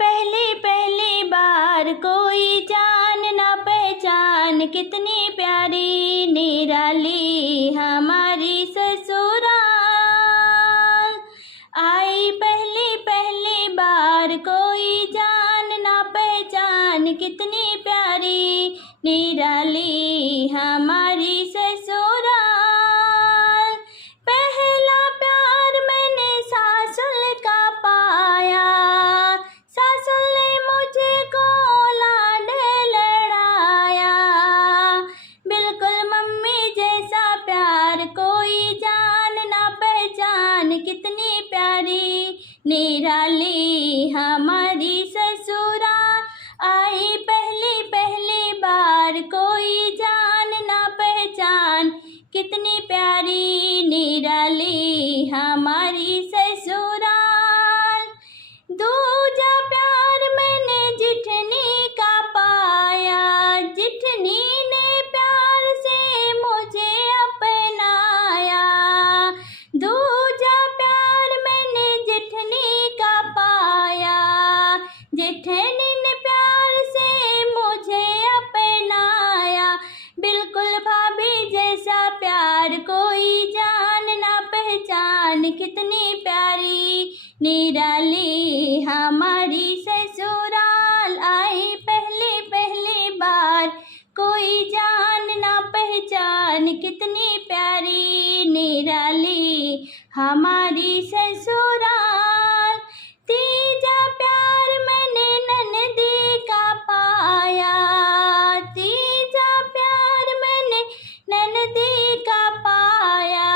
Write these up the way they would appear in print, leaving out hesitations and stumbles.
पहली पहली बार कोई जान ना पहचान, कितनी प्यारी निराली हमारी ससुराल। आई पहली पहली बार कोई जान ना पहचान, कितनी प्यारी निराली हमारी ससुराल। पहला प्यार मैंने सासुल का पाया, सासुल ने मुझको लाड लड़ाया। बिल्कुल मम्मी जैसा प्यार कोई जान ना पहचान, कितनी प्यारी निराली हमारी ससुराल। आई पहली पहली बार कोई जान ना पहचान, कितनी प्यारी निराली हमारी ससुराल। दूजा प्यार मैंने जिठनी का पाया, जिठनी ने प्यार से मुझे अपनाया। दूजा प्यार मैंने जिठनी का पाया, जिठनी ने प्यार से मुझे अपनाया। बिल्कुल भाभी जैसा प्यार कोई जान ना पहचान, कितनी प्यारी निराली हमारी ससुराल। आई पहली पहली बार कोई जान ना पहचान, कितनी प्यारी निराली हमारी ससुराल। तीजा प्यार मैंने ननदी का पाया, तीजा प्यार मैंने ननदी का पाया।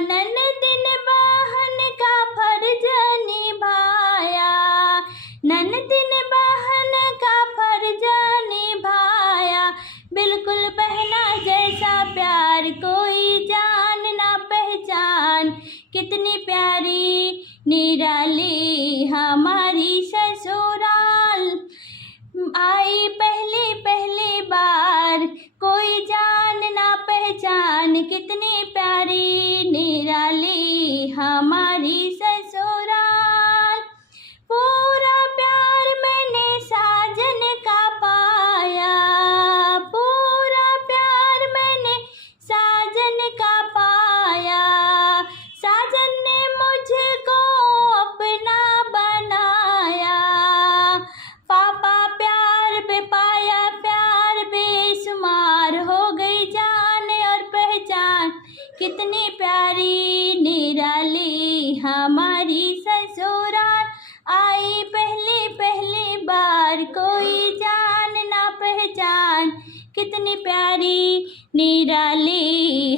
ननदी ने बहन का फर्ज निभाया, ननदी ने बहन का फर्ज निभाया। बिल्कुल बहना जैसा प्यार कोई जान ना पहचान, कितनी प्यारी निराली हमारी ससुराल। आई पहली पहली बार कोई जान ना पहचान, कितनी प्यारी निराली हमारी ससुराल। पूरा प्यार मैंने साजन का पाया, पूरा प्यार मैंने साजन का पाया। साजन ने मुझको अपना बनाया। पापा प्यार पे पाया, प्यार बेशुमार हो गई जान और पहचान, कितनी प्यारी निराली हमारी ससुराल। आई पहली पहली बार कोई जान ना पहचान, कितनी प्यारी निराली